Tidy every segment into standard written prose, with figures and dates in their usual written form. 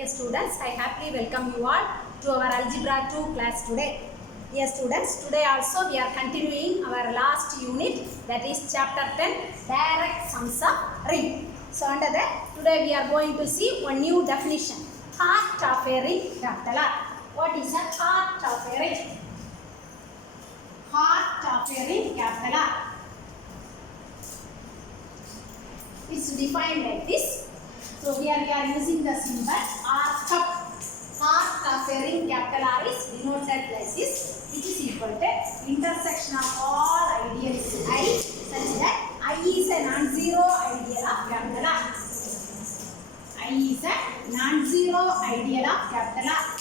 Dear students, I happily welcome you all to our Algebra 2 class today. Dear students, today also we are continuing our last unit, that is chapter 10, direct sums of ring. So under that, today we are going to see one new definition, heart of a ring, capital R. What is a heart of a ring? Heart of a ring, capital R. It's defined like this. So here we are using the symbol R cup. Heart of a ring, capital R is denoted like this, which is equal to intersection of all ideals I, such that I is a non-zero ideal of capital R. I is a non-zero ideal of capital R.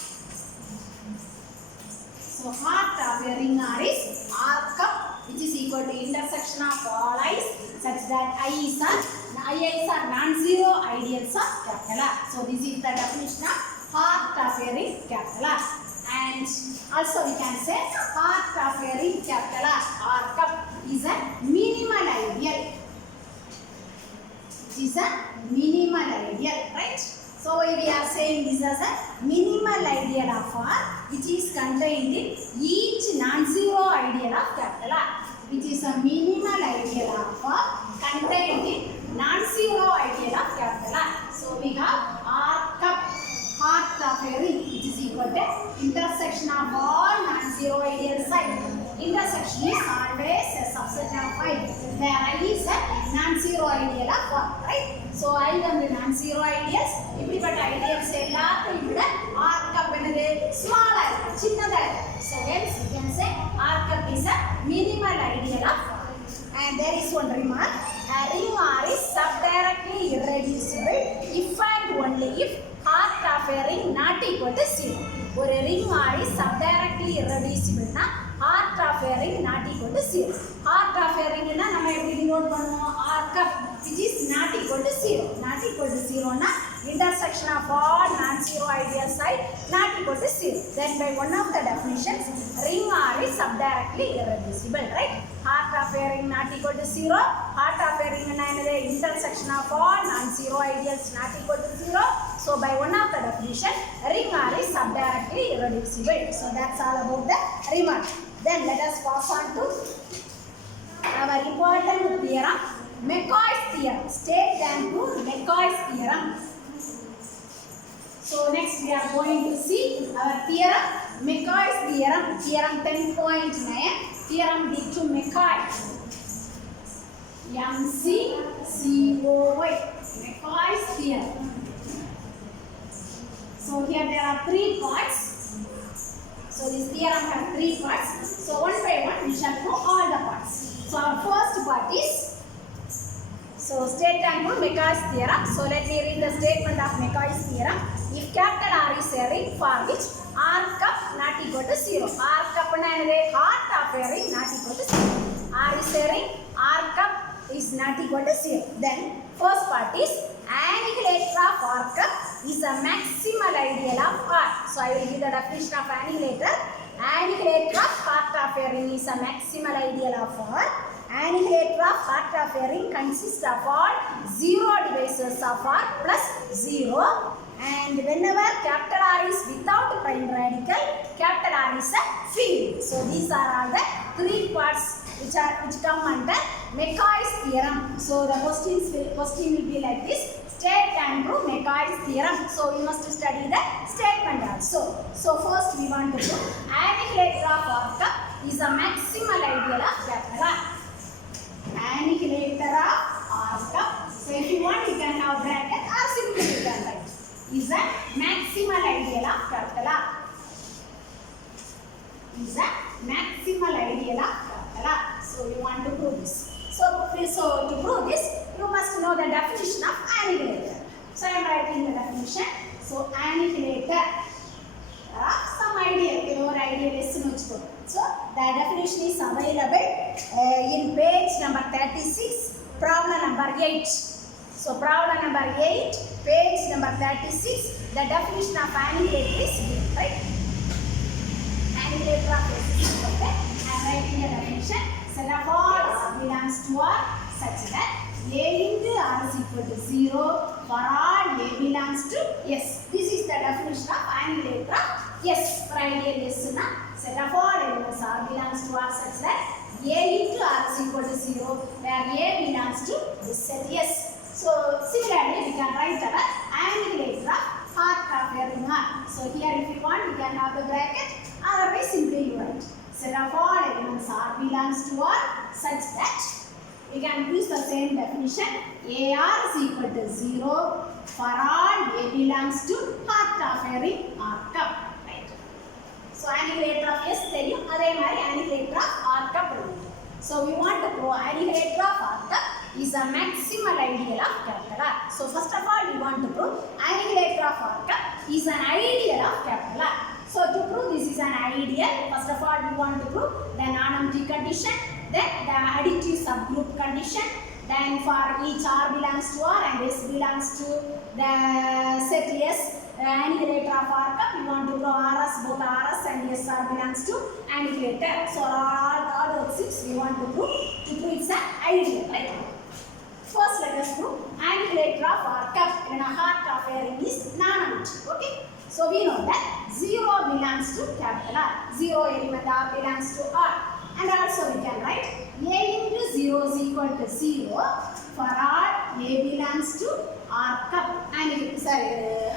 So heart of a ring R is R cup, which is equal to intersection of all i's, such that i's are non-zero ideals of capital R. So this is the definition of heart of a ring, capital R. And also we can say heart of a ring, capital R cup is a minimal ideal. It is a minimal ideal, right? So we are saying this as a minimal ideal of R, which is contained in each non-zero ideal of capital R, which is a minimal ideal of R contained in non-zero ideal of capital R. So we have R cup, heart of a ring, which is equal to intersection of all non-zero ideal sides. Intersection is always a subset of I, where I is a non-zero ideal of R, right? So I and the non-zero ideals, இப்படிப்பட்ட ideals எல்லாத்தையும் விட R cup என்னது smaller, சின்னதா. So hence you can say R cup is a minimal ideal of R. And there is one remark, a ring R is subdirectly irreducible if and only if heart of a ring not equal to 0. ஒரு ring R is subdirectly irreducible na heart of a ring not equal to 0. Heart of a ring na நம்ம எப்படி denote பண்ணுவோம்? R cup, which is not equal to 0. Not equal to 0 na intersection of all non-zero ideal side not equal to 0. Then by one of the definitions, ring R is subdirectly irreducible, right? Heart of a ring not equal to 0. Heart of a ring na என்னது intersection of all non-zero ideals not equal to 0. So by one of the definition, ring R is subdirectly irreducible. So that's all about the remark. Then let us pass on to our important theorem, McCoy's theorem. State and prove McCoy's theorem. So next we are going to see our theorem, McCoy's theorem, theorem 10.9, theorem D2 McCoy. McCoy, McCoy's theorem. So here there are three parts. So this theorem has three parts. So one by one we shall know all the parts. So our first part is, so state and prove McCoy's theorem. So let me read the statement of McCoy's theorem. If capital R is a ring for which R cup not equal to 0. R cup na enade heart of a ring not equal to 0. R is a ring, R cup is not equal to 0. Then first part is annihilator of R cup is a maximal ideal of R. So I will give the definition of annihilator. Annihilator of heart of a ring is a maximal ideal of R. Annihilator of heart of a ring consists of all zero divisors of R plus 0. And whenever capital R is without prime radical, capital R is a field. So these are all the three parts which come under McCoy's theorem. So the question will be like this: state and prove McCoy's theorem. So we must study the statement also. So first we want to prove annihilator of R cup is a maximal ideal of capital R. Annihilator of R cup. So if you want, you can have bracket or simply you can write. Is a maximal ideal of capital R. Is a maximal ideal of capital R. So you want to prove this. So to prove this, you must know the definition of annihilator. So I am writing the definition. So annihilator of some ideal, your ideal is nuchko. So the definition is available in page number 36, problem number 8. So problem number 8, page number 36, the definition of annihilator is given, right? Annihilator of resistance, okay? I am writing the definition. Set of all belongs to R such that A into R is equal to 0 for all A belongs to S. This is the definition of annihilator of S. For ideal S na set of all elements R belongs to R such that A into R is equal to 0, where A belongs to this set S. So similarly we can write our annihilator of heart of a ring R. So here if you want you can have the bracket, otherwise simply you write set of all elements R belongs to R such that we can use the same definition. AR is equal to 0 for all A belongs to heart of a ring R cup. Right? So annihilator of S தெரியும், அதே மாதிரி annihilator of R cup இருக்கும். So we want to prove annihilator of R cup is a maximal ideal of capital R. So first of all we want to prove annihilator of R cup is an ideal of capital R. So to prove this is an ideal, first of all we want to prove the non-empty condition, then the additive subgroup condition, then for each R belongs to R and S belongs to the set S, annihilator of R cup, we want to prove RS, both RS and SR belongs to annihilator. So all those six we want to prove it's an ideal, right? First let us prove annihilator of R cup in a heart of a ring is non-empty. Okay? So we know that 0 belongs to capital R, 0 element R belongs to R. And also we can write A into 0 is equal to 0 for all A belongs to R cup and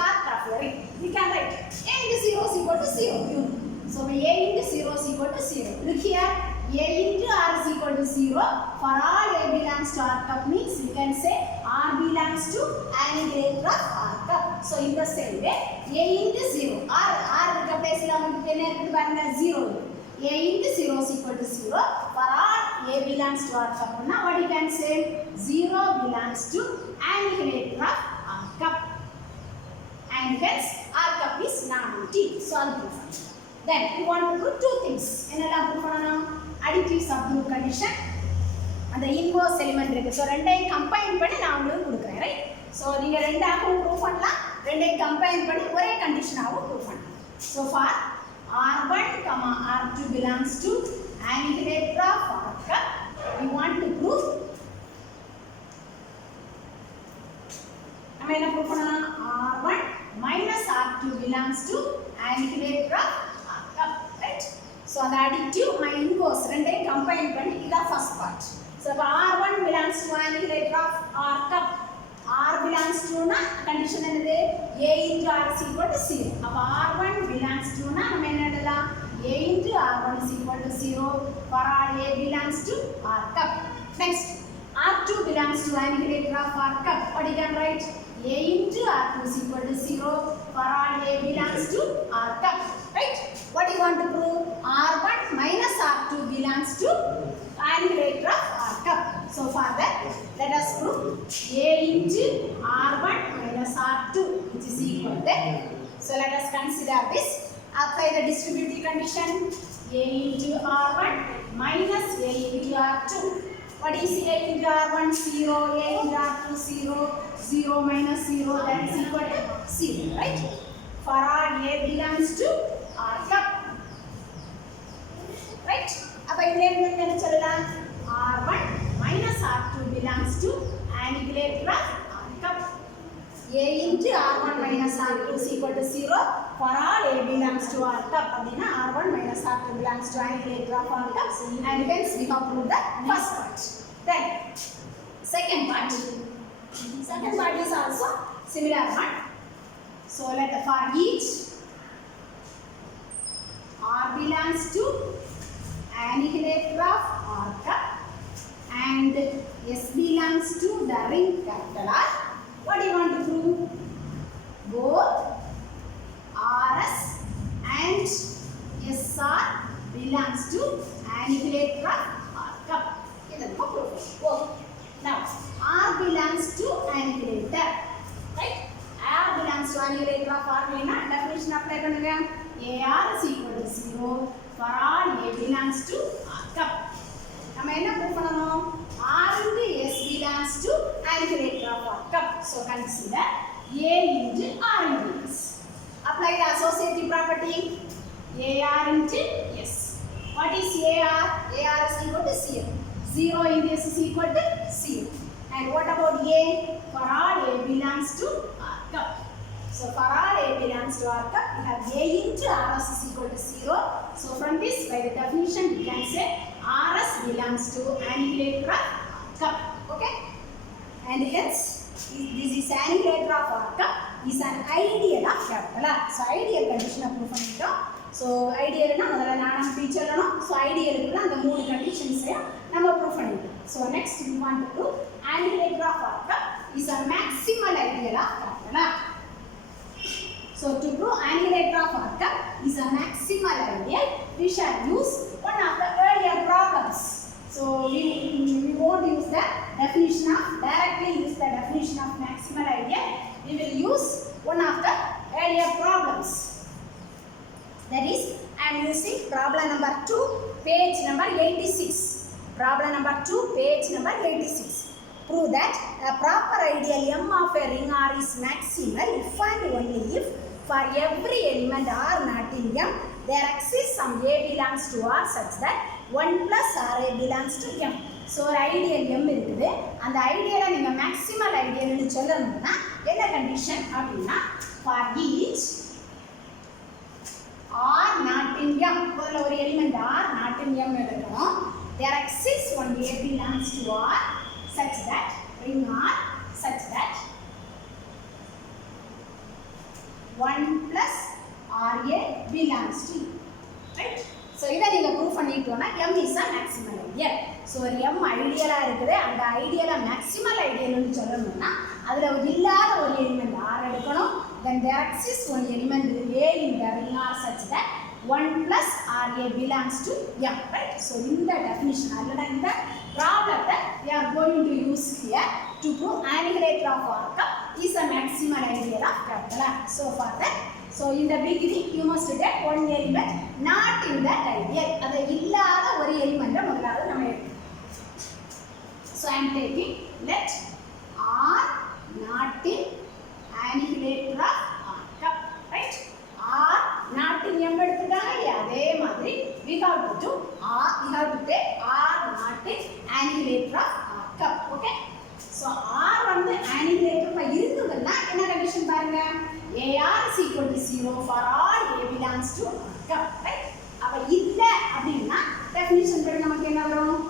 heart of a ring. We can write A into 0 is equal to 0. So A into 0 is equal to 0. Look here, A into R is equal to 0 for all A belongs to R cup means we can say R belongs to annihilator of R cup. So in the same way A into 0, R இருக்க பிளேஸ்ல நமக்கு என்ன இருக்குது பாருங்க 0. A into 0 is equal to 0 for all A belongs to R cup. Now what you can say 0 belongs to annihilator of R cup and hence R cup is non-empty. So I'll prove it. Then we want to prove two things. என்னெல்லாம் prove பண்ணணும்? Additive subgroup condition and the inverse element இருக்கு. So ரெண்டையும் combine பண்ணி நான் உங்களுக்கு கொடுக்கிறேன், right? So நீங்க ரெண்டாகவும் prove பண்ணலாம், ரெண்டையும் combine பண்ணி ஒரே கண்டிஷனாவும் prove பண்ணலாம். So for R1, R2 belongs to annihilator of R cup, we want to prove நம்ம என்ன prove பண்ணலாம்? R1 minus R2 belongs to annihilator of R cup, right? So the additive my inverse ரெண்டையும் combine பண்ணி இதான் first part. So if R1 belongs to annihilator of R cup, R belongs to na condition என்னது A into R is equal to 0. அப்ப R1 belongs to na நம்ம என்ன எழுதலாம் A into R1 is equal to 0 for all A belongs to R cup. Next R2 belongs to annihilator of R cup. What you can write A into R2 is equal to 0 for all A belongs to R cup, right? What do you want to prove? R1 minus R2 belongs to annihilator of R cup. So for that let us prove A into R1 minus R2 which is equal to. So let us consider this. Apply the distributive condition A into R1 minus A into R2. What is A into R1? 0, A into R2 0, 0 minus 0 that is equal to 0, right? For all A belongs to R cup, right? அப்ப இதுல இருந்து என்ன சொல்லலாம் R1 minus R2 belongs to annihilator of R cup. A into R1 minus R2 is equal to 0 for all A belongs to R cup. அப்படினா R1 minus R2 belongs to annihilator of R cup and hence we have proved the first part. Then second part is also similar one. So let for each R belongs to annihilator of R cup and S belongs to the ring capital R. What do you want to prove? Both RS and SR belongs to annihilator of R cup. Now R belongs to annihilator, right? R belongs to annihilator of R means definition apply பண்ணுங்க. AR is equal to 0 for all A belongs to R cup. நம்ம என்ன prove பண்ணனும்? R into S belongs to annihilator of R cup. So consider A into R into S. Apply the associative property AR into S. What is AR? AR is equal to 0. 0 into S is equal to 0. And what about A? For all A belongs to R cup. So for all A belongs to R cup, we have A into RS is equal to 0. So from this, by the definition, we can say RS belongs to annihilator of cup. Okay? And hence, this is annihilator of R cup is an ideal of capital R. So ideal condition of proof பண்ணிட்டோம். So ideal na முதல்ல நாம feature சொல்லணும். So ideal க்குள்ள அந்த மூணு conditions நம்ம proof பண்ணிட்டோம். So next we want to prove annihilator of R cup is a maximal ideal of capital R. So to prove annihilator of R cup is a maximal ideal, we shall use one of the earlier problems. So we won't use the definition of directly use the definition of maximal ideal. We will use one of the earlier problems. That is, I am using problem number 2, page number 86. Problem number 2, page number 86. Prove that a proper ideal M of a ring R is maximal if and only if for every element R not in M, there exists some A belongs to R such that 1 plus RA belongs to M. So, ஒரு ideal M இருக்குது. அந்த ஐடியலை நீங்கள் maximal ஐடியல்னு சொல்லணும்னா என்ன condition அப்படின்னா for each R not in M, முதல்ல ஒரு element R not in M எடுக்கணும். There exists one A belongs to R such that ring R such that 1 plus RA belongs to E. Right? So, இதை நீங்கள் prove பண்ணிட்டோம்னா M is a maximal ideal. So, ஒரு M ஐடியலாக இருக்குது. அந்த ஐடியலை maximal ஐடியல்னு சொல்லணும்னா அதில் இல்லாத ஒரு எலிமெண்ட் R எடுக்கணும். Then there exists one element A in the ring R such that 1 plus RA belongs to M. Right? So, in the definition, in the problem that we are going to use here to prove annihilator of R cup is a maximal ideal of capital R. So, for that, so in the beginning, you must take one element not in that ideal. அது இல்லாத ஒரு element முதலாவது நம்ம எடுக்கணும். So, I am taking let R not in annihilator of R cup. Right? R not in M எடுத்துட்டாங்க இல்லையா அதே மாதிரி we have to take R not in annihilator of R cup. Okay? So R வந்து annihilator இருந்ததுன்னா என்ன condition பாருங்க AR is equal to 0 for all A belongs to R cup. Right? அப்ப இல்ல அப்படின்னா டெஃபினிஷன் படி நமக்கு என்ன வரும்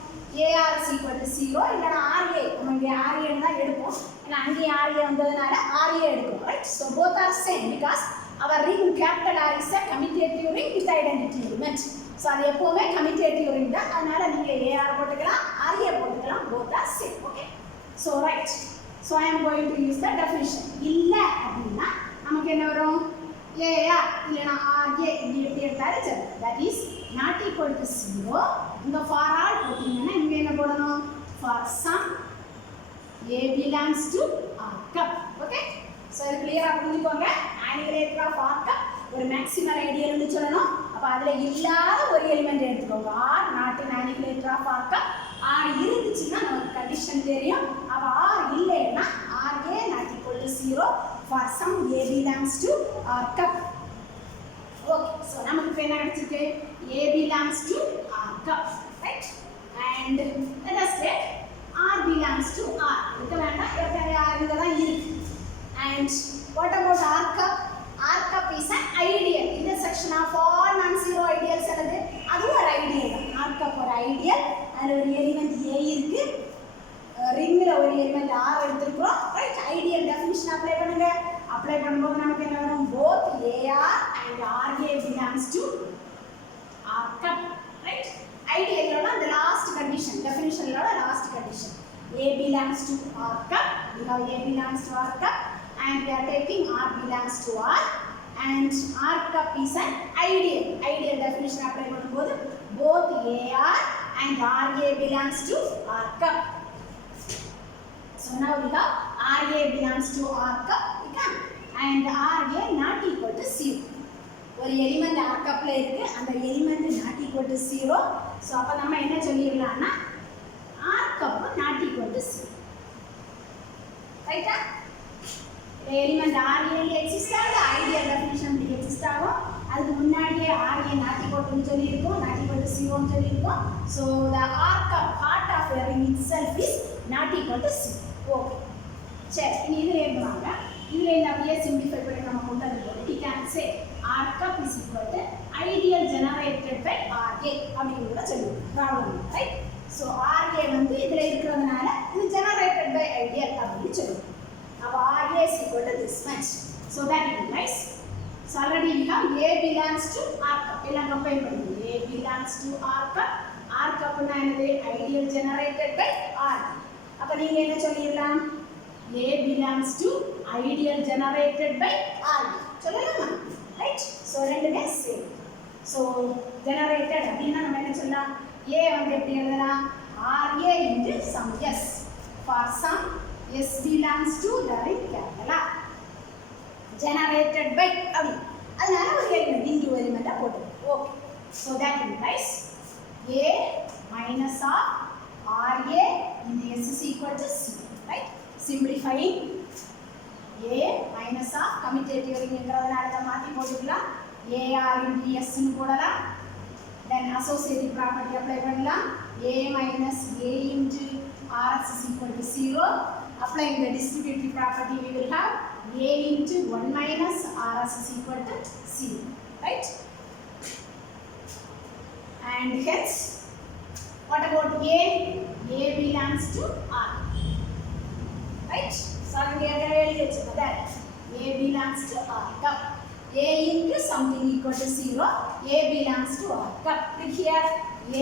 AR is equal to 0 இல்லனா RA நம்ம இங்க RA தான் எடுப்போம் ஏன்னா அங்கே RA வந்ததனால RA எடுக்கும். Right? So both are same because our ring capital R is a commutative ring with identity element. So அது எப்பவுமே commutative ring தான் அதனால நீங்க AR போட்டுக்கலாம் RA போட்டுக்கலாம் both are same. Okay? So right. So I am going to use the definition. இல்ல அப்படினா நமக்கு என்ன வரும் AR இல்லனா RA இப்படி எடுத்தாலே சரி. That is not equal to 0. இந்த for all போட்டீங்கன்னா இங்க என்ன போடணும் for some A belongs to R cup. Okay? So இது clear ஆ புரிஞ்சுக்கோங்க. Annihilator of R cup ஒரு மேக்ஸிமல் ஐடியல்னு சொல்லணும். அப்ப அதுல இல்லாத ஒரு எலிமெண்ட் எடுத்துக்கோங்க. R not in annihilator of R cup. R இருந்துச்சுன்னா நமக்கு கண்டிஷன் தெரியும். அப்ப R இல்லைன்னா RA not equal to 0 for some A belongs to R cup. Okay, so நமக்கு என்ன கிடைச்சிருக்கு A belongs to R cup. Right? And let us take R belongs to R. இதுக்கு வேண்டாம் ஏற்கனவே R இங்க தான் இருக்கு. And what about R cup? R cup is an ideal intersection of all non-zero ideals. அது ஒரு ஐடியல் தான். R cup ஒரு ஐடியல். அதில் ஒரு எலிமெண்ட் A இருக்கு. ரிங்கில் ஒரு எலிமெண்ட் R எடுத்துருக்கிறோம். ரைட் ஐடியல் டெஃபினிஷன் அப்ளை பண்ணுங்க. அப்ளை பண்ணும்போது நமக்கு என்ன வரும் both AR and RA belongs to R cup. Right? ஐடியலோட அந்த லாஸ்ட் கண்டிஷன் டெஃபினிஷனோட last condition A belongs to R cup. We have A belongs to R cup. And we are taking R belongs to R and R cup is an ideal. Ideal definition apply பண்ணும்போது both AR and RA belongs to R cup. So now we have RA belongs to R cup and RA not equal to 0. ஒரு element R cupல இருக்கு அந்த element not equal to 0. So அப்ப நம்ம என்ன சொல்லிரலாம்னா R cup not equal to 0. ரைட்டா? Element RA exist ஆகுது ideal definition படி exist ஆகும் அதுக்கு முன்னாடியே RA not equal to சொல்லியிருக்கோம் not equal to 0 சொல்லியிருக்கோம் so the R cup part of the ring itself is not equal to 0. Okay சரி இனி இதில் எழுதுவாங்க இதுல என்ன அப்படியே சிம்பிளிஃபை பண்ணி நம்ம கொண்டு வரும்போது we can say R cup is equal to ideal generated by RA அப்படின்னு கூட சொல்லுவோம் ப்ராப்ளம் ரைட். ஸோ RA வந்து இதில் இருக்கிறதுனால இது generated by ideal அப்படின்னு சொல்லுவோம். அப்போ RA is equal to this much. So that implies so already we have A belongs to R cup எல்லாம் கம்பைன் பண்ணுவோம். A belongs to R cup. R cup னா என்னது ideal generated by RA. அப்போ நீங்க என்ன சொல்லிடலாம் A belongs to ideal generated by RA சொல்லலாமா right. So ரெண்டுமே சேம். ஸோ ஜெனரேட்டட் அப்படின்னா நம்ம என்ன சொல்லலாம் A வந்து எப்படி எழுதலாம் RA into some S for some S belongs to the ring capital R generated by அப்படி அதனால ஒரு எலிமெண்ட் இன்டு எலிமெண்ட்டாக போட்டுருக்கோம். Okay. So that implies A minus of RA into S is equal to C right. Simplifying A minus of commutative ringங்கிறதுனால இதை மாற்றி போட்டுக்கலாம் AR into S ன்னு போடலாம். Then associative property apply பண்ணலாம் A minus A into RS is equal to 0. Applying the distributive property we will have A into 1 minus RS is equal to 0 right. And hence what about A? A belongs to R right. So we are going to check that A belongs to R cup. A into something equal to 0. A belongs to R cup. Click here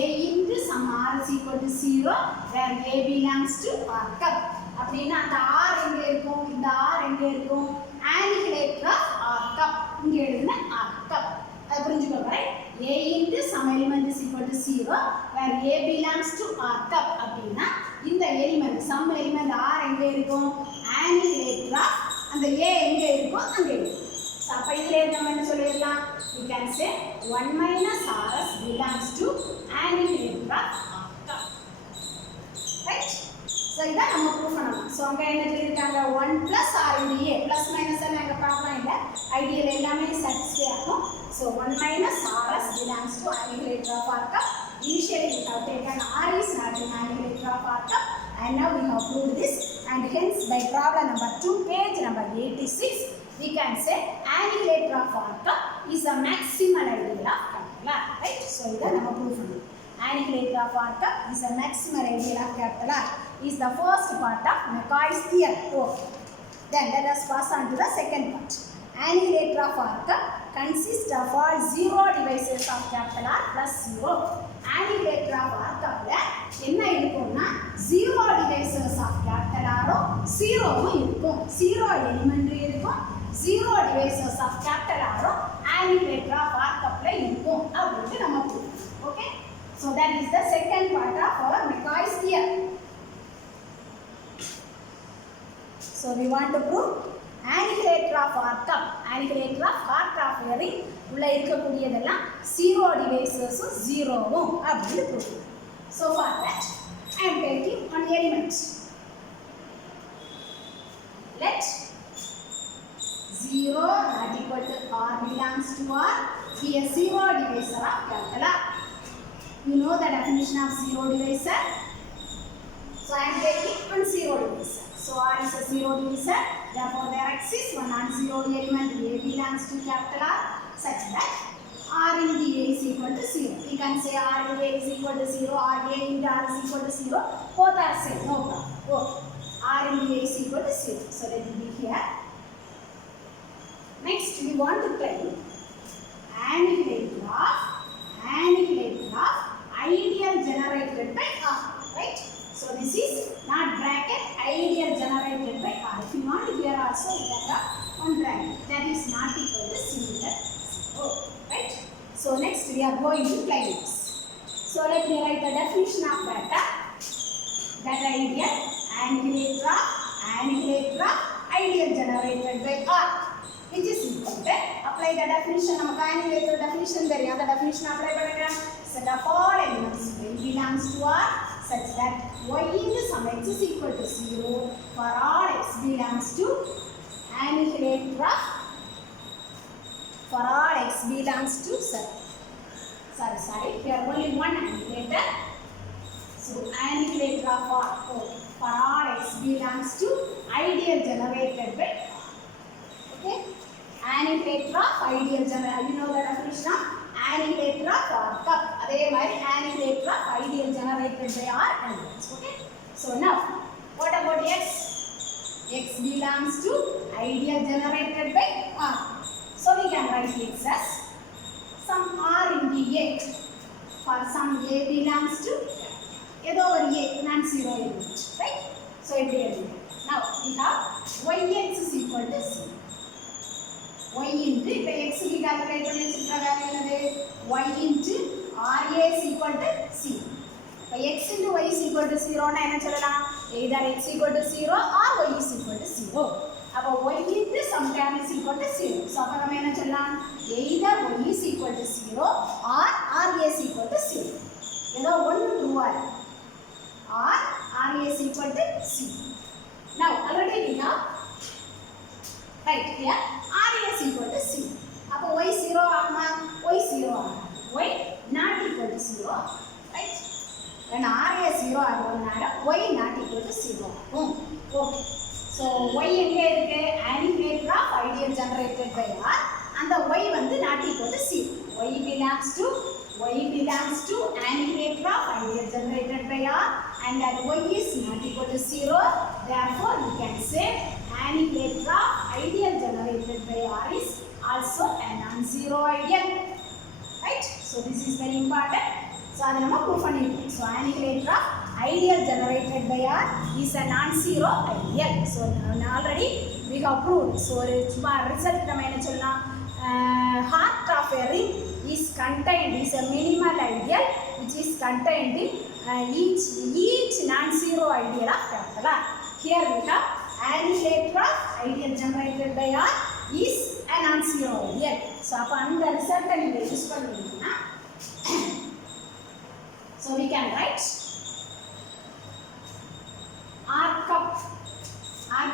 A into some R is equal to 0 where A belongs to R cup. அப்படின்னா அந்த R எங்கே இருக்கும் இந்த R எங்கே இருக்கும் annihilator of R cup இங்கே எழுதுன R cup அது புரிஞ்சுக்கோங்க right. A into some element is equal to 0 where A belongs to R cup அப்படின்னா இந்த எலிமெண்ட் சம் எலிமெண்ட் R எங்கே இருக்கும் annihilator of அந்த A எங்கே இருக்கும் அங்கே இருக்கும். ஸோ அப்போ இதில் நம்ம என்ன சொல்லிடலாம் we can say 1 minus RS belongs to annihilator of R cup right. So இதான் நம்ம ப்ரூவ் பண்ணலாம். ஸோ அங்கே என்ன சொல்லியிருக்காங்க 1 plus R into A plus minus எல்லாம் எங்கள் ப்ராப்ளம் இல்லை ஐடியல் எல்லாமே சாட்டிஸ்ஃபை ஆகும். So 1 minus RS belongs to annihilator of R cup. Initially we have taken R is not an annihilator of R cup and now we have proved this and hence by problem number 2 page number 86 we can say annihilator of R cup is a maximal ideal of capital R right. So இதை நம்ம prove பண்ணலாம். Annihilator of R cup is a maximal ideal of capital R is the first part of McCoy's theorem. Okay. Then let us pass on to the second part. Annihilator of R cup consists of all zero divisors of capital R plus 0. Annihilator of R cupல என்ன இருக்கும்னா zero divisors of capital R ஜீரோவும் இருக்கும் zero element இருக்கும் zero divisors of capital R annihilator of R cupல இருக்கும் அப்படினு நம்ம புரியும். Okay. So that is the second part of our McCoy's theorem. So we want to prove annihilator of R cup annihilator of R cup ring உள்ள இருக்கக்கூடியதெல்லாம் zero divisors ஜீரோவும் அப்படி prove. So for that I am taking one element. Let 0 not equal to R belongs to R be a zero divisor of capital R. You know the definition of zero divisor. So I am taking one zero divisor. So R is a zero divisor. Therefore there exists one non-zero element A belongs to capital R such that R into A is equal to 0. We can say R into A is equal to 0 or A into R is equal to 0. Both are same. No problem. Okay. R into A is equal to 0. So let it be here. Next we want to claim annihilator of ideal generated by R right. So this is not bracket ideal generated by R. If you want here also you can have one bracket that is not equal to similar 0 right. So next we are going to claim this. So let me write the definition of that ideal annihilator of ideal generated by R which is equal to apply the definition நமக்கு annihilator definition தெரியும் அந்த definition apply பண்ணுங்க. Set of all elements y belongs to R such that y into some x is equal to 0 for all x belongs to annihilator of for all x belongs to sorry here only one annihilator. So annihilator of R for all x belongs to ideal generated by annihilator of ideal generator. You know the definition of annihilator of R cup. அதே மாதிரி annihilator of ideal generated by R elements. Okay. So now, what about X? X belongs to ideal generated by R. So we can write X as some R into A. For some A belongs to ஏதோ ஒரு A non-zero element, right? So now we have Yx is equal to C. Y into இப்போ X க்கு calculate பண்ணி வச்சிருக்க value என்னது? Y into RA is equal to C. இப்போ X into Y is equal to 0 னா என்ன சொல்லலாம்? Either X equal to 0 or Y is equal to 0. அப்போ Y into some term is equal to 0. So அப்போ நம்ம என்ன சொல்லலாம்? Either Y is equal to 0 or RA is equal to 0. ஏதோ ஒன்று ட்ரூவா இருக்கு. Or RA is equal to C. Now already we have right here RA is equal to C. அப்போ Y 0 ஆகுமா? Y 0 ஆகும். Y not equal to 0. Right? When RA 0 ஆகும்னால Y not equal to 0 ஆகும். Okay. So Y எங்கே இருக்கு? Annihilator of ideal generated by R. அந்த Y வந்து not equal to 0. Y belongs to annihilator of ideal generated by R, and that Y is not equal to 0. Therefore, we can say annihilator of ideal generated by R is also a non-zero ideal. Right? So this is very important. So அதை நம்ம prove பண்ணிருக்கோம். So annihilator of ideal generated by R is a non-zero ideal. So already we have proved. So ஒரு சும்மா result நம்ம என்ன சொல்லலாம்? Heart of a ring is a minimal ideal which is contained in each non-zero ideal of capital R. Here we have annihilator of ideal generated by R is a non-zero ideal. So அப்ப அந்த ரிசல்ட்டை நீங்க use பண்ணுவீங்கன்னா so we can write R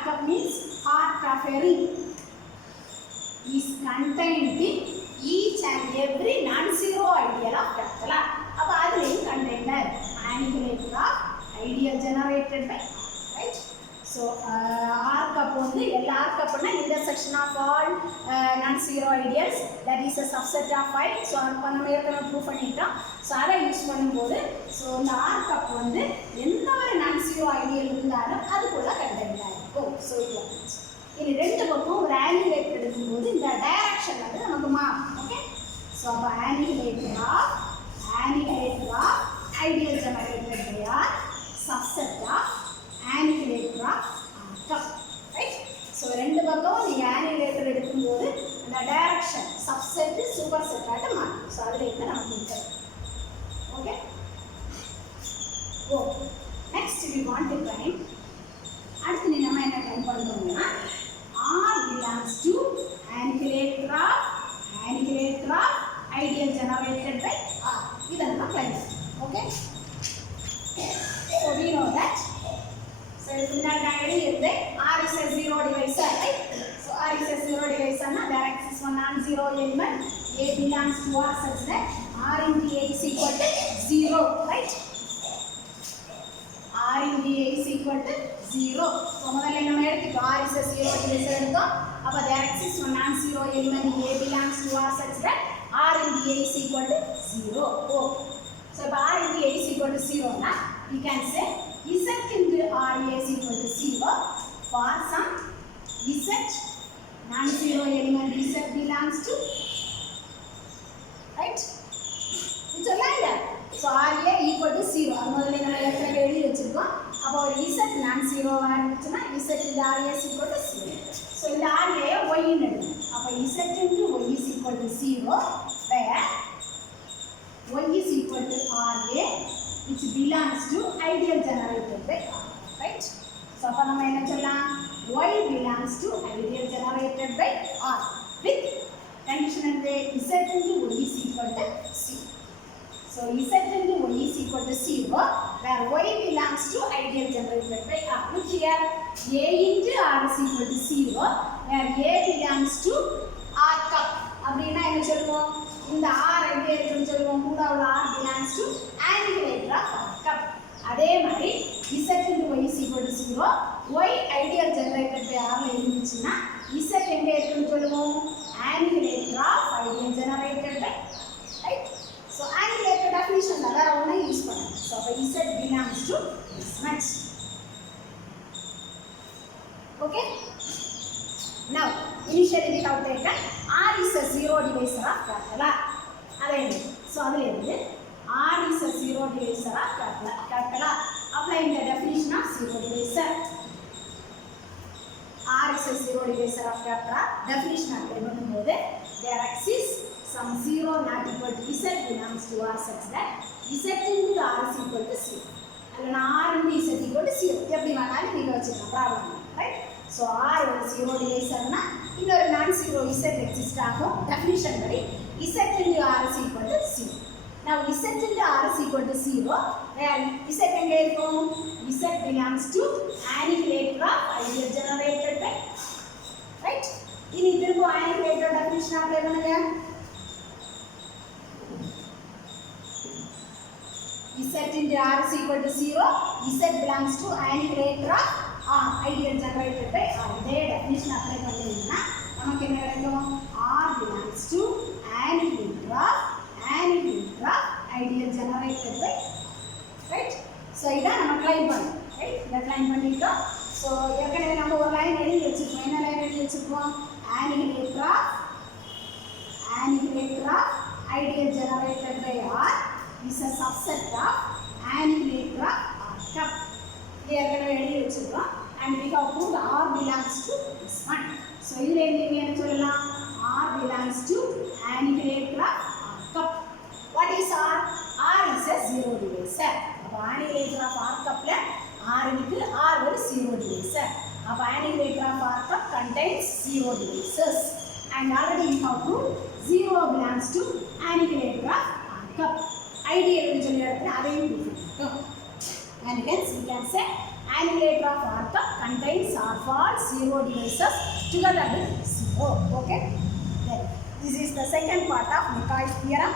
cup means heart of a ring is contained in each and every non-zero ideal of capital R. அப்ப அதுலயும் container annihilator of ideal generated by, right? So R cup வந்து எல்லா R cupனா intersection of all non-zero ideals, that is a subset of I. So அப்ப நம்ம ஏற்கனவே prove பண்ணிட்டோம். So அதை use பண்ணும்போது so இந்த R cup வந்து எந்த ஒரு non-zero ideal இருந்தாலும் அதுக்குள்ள container இருக்கும். So இது இனி ரெண்டு பக்கம் ஒரு annihilator எடுக்கும்போது இந்த டைரக்ஷன் வந்து நமக்கு மாறும். ஓகே. ஸோ அப்போ annihilator of ideal generated by R subset of annihilator of R cup. Right? So ரெண்டு பக்கம் நீங்கள் annihilator எடுக்கும்போது அந்த டைரக்ஷன் சப்செட் சூப்பர் செட்டாக மாறும். ஸோ அதில் இருந்து நமக்கு இருக்கிறது. Okay. Oh next we want to time அடுத்து நம்ம என்ன டைம் பண்ணுறோம்னா R belongs to annihilator of ideal generated by R. This is the claim. Okay. So we know that. So if we are going to R is a zero divisor, right? So R is a zero divisor. Now there exists one non-zero element. A belongs to R such that R into A is equal to 0, right? R into A is equal to 0. So முதல்ல நம்ம எடுத்துட்டோம் R is a zero divisor எடுத்தோம். அப்ப there exists one non-zero element A belongs to R such that R into A is equal to 0. Okay. So if R into A is equal to 0 na we can say Z into RA is equal to 0 for some Z non-zero element Z belongs to, right? It's a line. So RA equal to 0. அது முதல்ல நம்ம ஏற்கனவே எழுதி வச்சிருக்கோம். அப்போ ஒரு Z non-zero இருந்துச்சுன்னா Z into RA is equal to 0. So இந்த RA Y ன்னு எடுக்கணும். அப்போ Z into Y is equal to 0 where Y is equal to RA which belongs to ideal generated by R, right? So அப்போ நம்ம என்ன சொல்லலாம்? Y belongs to ideal generated by R with condition and Z into Y is equal to C. So Z into Y is equal to 0 where Y belongs to ideal generated by R. Look here, A into R is equal to 0 where A belongs to R cup. அப்படின்னா என்ன சொல்லுவோம்? இந்த R எங்கே இருக்குன்னு சொல்லுவோம்? மூணாவது R belongs to annihilator of R cup. அதே மாதிரி Z into Y is equal to 0 Y ideal generated by R ல இருந்துச்சுன்னா Z எங்கே இருக்குன்னு சொல்லுவோம்? annihilator of ideal generated by, right? So annihilator definition la vera one use panna. So Z belongs to this much. Okay, now initially we have taken R is a zero divisor of capital R. So R is a zero divisor of capital R. Applying the definition of zero divisor. R is a zero divisor of capital R. Definition apply பண்ணும்போது there exists some zero not equal to Z belongs to R such that Z into R is equal to 0. அல்லனா R into Z equal to 0. எப்படி வேணாலும் நீங்க வச்சுக்கலாம், problem இல்லை, right? So R ஒரு zero டிவைசர்னா இன்னொரு நான் zero Z exist ஆகும். Definition படி Z into R is equal to 0. Now Z into R is equal to 0, where Z எங்க இருக்கும்? Z belongs to annihilator of ideal generated by, right? இனி திரும்ப annihilator definition apply பண்ணுங்க. Z into R is equal to 0, Z belongs to annihilator of ideal generated by R. இதே definition apply பண்ணீங்கன்னா நமக்கு என்ன கிடைக்கும்? R belongs to annihilator of ideal generated by, right? So இதான் நம்ம கிளைம் பண்ணோம், right? இத கிளைம் பண்ணிட்டோம். ஸோ ஏற்கனவே நம்ம ஒரு லைன் எழுதி வச்சிருக்கோம். என்ன லைன் எழுதி வச்சிருக்கோம்? annihilator of ideal generated by R is a subset of annihilator of R cup. இது ஏற்கனவே எழுதி வச்சிருக்கோம். And we have proved R belongs to this one. So இதுல என்ன சொல்லலாம்? R belongs to annihilator of R cup. What is R? R is a zero divisor. அப்ப annihilator of R cup ல R க்கு R ஒரு zero divisor. அப்ப annihilator of R cup contains zero divisors. And already we have proved zero belongs to annihilator of R cup. Ideal னு சொல்லி எடுத்து அதையும் prove பண்ணிட்டோம். And hence we can say annihilator of R cup contains R for zero divisors together with zero. Okay. Then this is the second part of McCoy's theorem.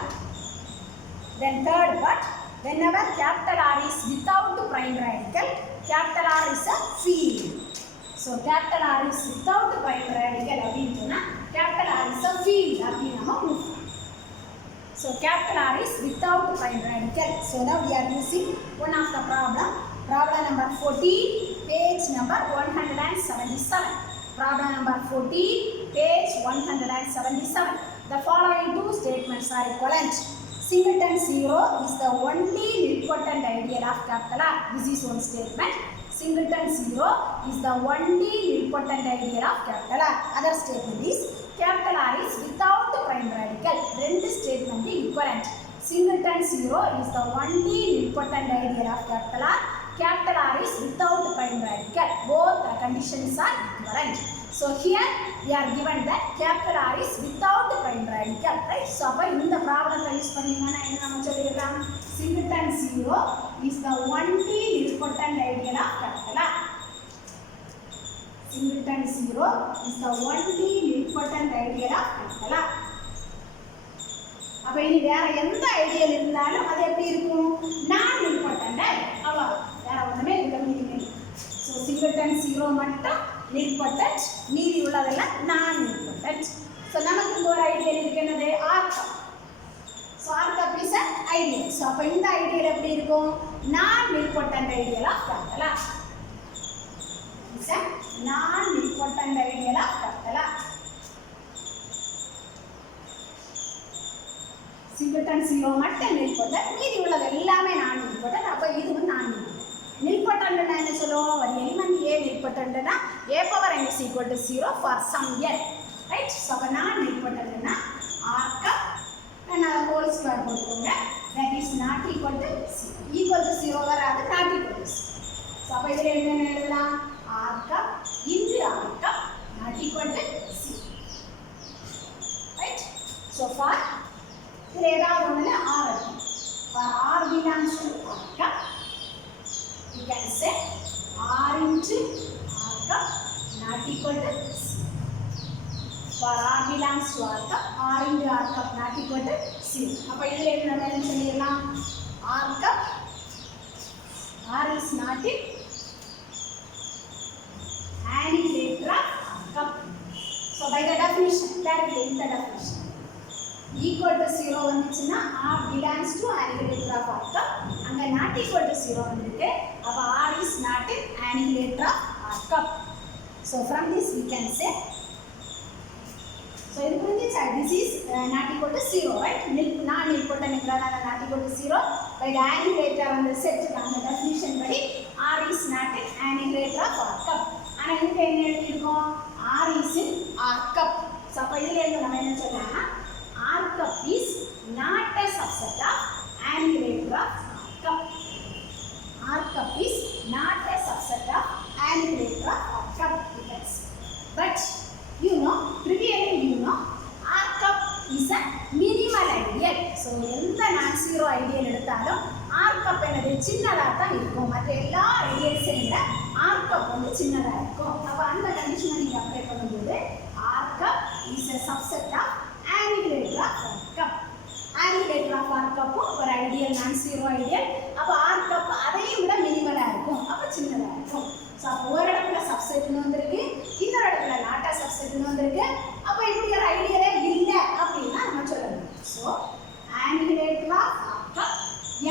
Then third part, whenever capital R is without prime radical, capital R is a field. So capital R is without prime radical அப்படினு சொன்னா capital R is a field அப்படி நம்ம prove பண்ணலாம். So capital R is without prime radical. So now we are using one of the problem number 14, page number 177. Problem number 14, page 177. The following two statements are equivalent. Singleton zero is the only nilpotent ideal of capital R. This is one statement. Singleton zero is the only nilpotent ideal of capital R. Other statement is capital R is without prime radical. Two statement equivalent. Singleton zero is the only nilpotent ideal of capital R. Capital R is without prime radical. Both the conditions are equivalent. So here we are given that capital R is without prime radical, right? So அப்ப இந்த ப்ராப்ளத்தை use பண்ணீங்கன்னா என்ன நம்ம சொல்லிருக்கலாம்? Singleton zero is the only nilpotent ideal of capital R. Singleton zero is the only nilpotent ideal of capital R. அப்ப இனி வேற எந்த ஐடியல் இருந்தாலும் அது எப்படி இருக்கும்? நான் nilpotent அவ்வளவுதான், வேற ஒண்ணுமே இல்ல. So singleton zero மட்டும் nilpotent, மீதி உள்ளதெல்லாம் நான் nilpotent. So நமக்கு இந்த ஒரு ஐடியல் இருக்கு, என்னது? R cup. So R cup is an ideal. So அப்ப இந்த ஐடியல் எப்படி இருக்கும்? நான் nilpotent ideal of capital R. It's a non nilpotent ideal of capital R. Singleton zero மட்டும் nilpotent, மீதி உள்ளது எல்லாமே நான் nilpotent. அப்ப இதுவும் நான் nilpotent. Nilpotent னா என்ன சொல்லுவோம்? ஒரு எலிமெண்ட் A nilpotent னா A power n is equal to 0 for some n, right? So அப்ப நான் nilpotent னா R cup and whole square போட்டுக்கோங்க. That is not equal to 0. Equal to 0 வராது, not equal to 0. So அப்ப இதுல என்ன எழுதலாம்? R cup into R cup not equal to 0, right? So for இதுல ஏதாவது ஒண்ணுல R இருக்கும். For R belongs to R cup, you can say R into R cup not equal to 0. For R belongs to R cup, R into R cup not equal to 0. அப்ப இதுல என்ன நம்ம சொல்லிடலாம்? R cup, R is not in annihilator of R cup. So So by the definition, directly in the definition, equal to 0 வந்துச்சுன்னா r belongs to annihilator of r cup. அங்க not equal to 0 வந்திருக்கு. அப்ப r is not an annihilator of r cup. So from this we can say, so இது புரிஞ்சுச்சா? This is not equal to 0, right? Non-important இருக்கிறனால not equal to 0. By the annihilator அந்த set அந்த definition படி r is not an annihilator of r cup. ஆனா இங்க என்ன எழுதிருக்கோம்? r is in r cup. So அப்ப இதுல இருந்து நம்ம என்ன சொல்லலாம்னா r cup is not a subset of annihilator of r cup. R cup is not a subset of annihilator of r cup. But you know, trivially you know, r cup is a minimal ideal. So எந்த non-zero ideal எடுத்தாலும் r cup என்னது சின்னதா தான் இருக்கும். மற்ற எல்லா ஐடியல்ஸை விட r cup வந்து சின்னதா இருக்கும். அப்ப அந்த கண்டிஷனை நீங்க அப்ளை பண்ணும்போது r cup is a subset of annihilator of r cup. Annihilator of r cup ஒரு ஐடியல் non-zero ideal. அப்ப r cup அதையும் விட மினிமலா இருக்கும். அப்ப சின்னதா இருக்கும். சோ அப்ப ஒரு இடத்துல சப்செட்னு வந்திருக்கு, இன்னொரு இடத்துல லாட்டா சப்செட்னு வந்திருக்கு. அப்ப இப்படி ஒரு ஐடியலே இல்ல அப்படினா நம்ம சொல்லணும். So annihilator of r cup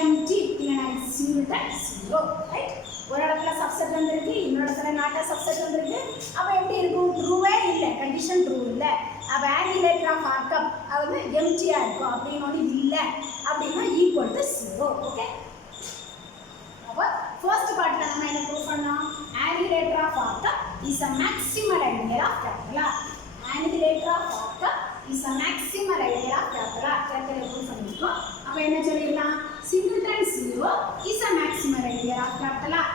empty in a singleton 0, right? ஒரு இடத்துல சப்செட் வந்திருக்கு, இன்னொரு இடத்துல லாட்டா சப்செட் வந்திருக்கு. அப்ப எப்படி இருக்கும்? ட்ரூவே இல்ல, கண்டிஷன் ட்ரூ இல்ல. அப்ப annihilator of r cup அது எம்டியா இருக்கும். அப்படினோட இல்ல அப்படினா ஈக்குவல் டு 0. ஓகே, அப்ப ஃபர்ஸ்ட் பார்ட்ல நம்ம என்ன ப்ரூவ் பண்ணோம்? annihilator of r cup is a maximal ideal of capital R. annihilator of r cup is a maximal ideal of capital R. Capital prove பண்ணிருக்கோம். அப்ப என்ன சொல்லிடலாம்? singleton 0 is a maximal ideal of capital R.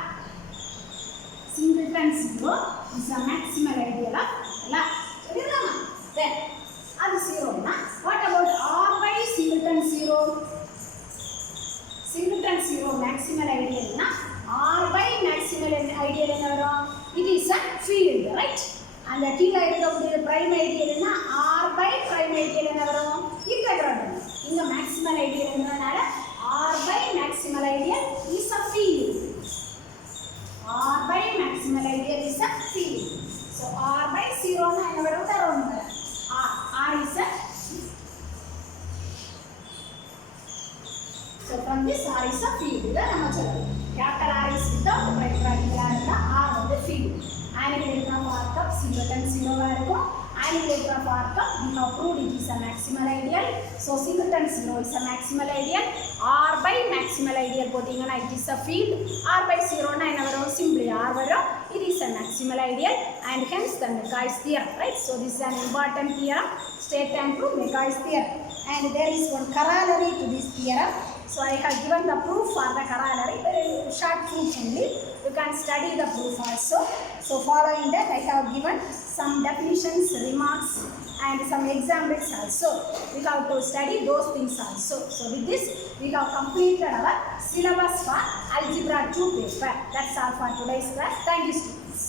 singleton 0 is a maximal ideal of capital R. சொல்லிடலாமா? then அது 0 னா what about r by singleton 0? singleton 0 maximal ideal na r by maximal ideal என்ன வரும்? it is a field, right? அந்த கீழ இருக்கக்கூடிய prime ideal na r by prime ideal என்ன வரும்? integral. இங்க maximal ideal என்னனால r by maximal ideal is a field. r by maximal ideal is a field. so r by 0 na என்ன வரும்? தரோம். r is a, so from this r is a field. இத நம்ம சொல்லலாம். capital R is without prime bracket இருந்தா r வந்து field. annihilator of r cup singleton 0 ஆ இருக்கும். annihilator of r cup we have proved it is a maximal ideal. so singleton 0 is a maximal ideal. r by maximal ideal போடிங்கனா it is a field. r by 0 னா என்ன வரும்? simply r வரும். it is a maximal ideal and hence the McCoy's theorem, right? so this is an important theorem. state and prove McCoy's theorem. and there is one corollary to this theorem. so I have given the proof for the corollary, very short proof only. you can study the proof also. so following that I have given some definitions, remarks and some examples also. we have to study those things also. so with this we have completed our syllabus for algebra 2 paper. that's all for today's class. thank you students.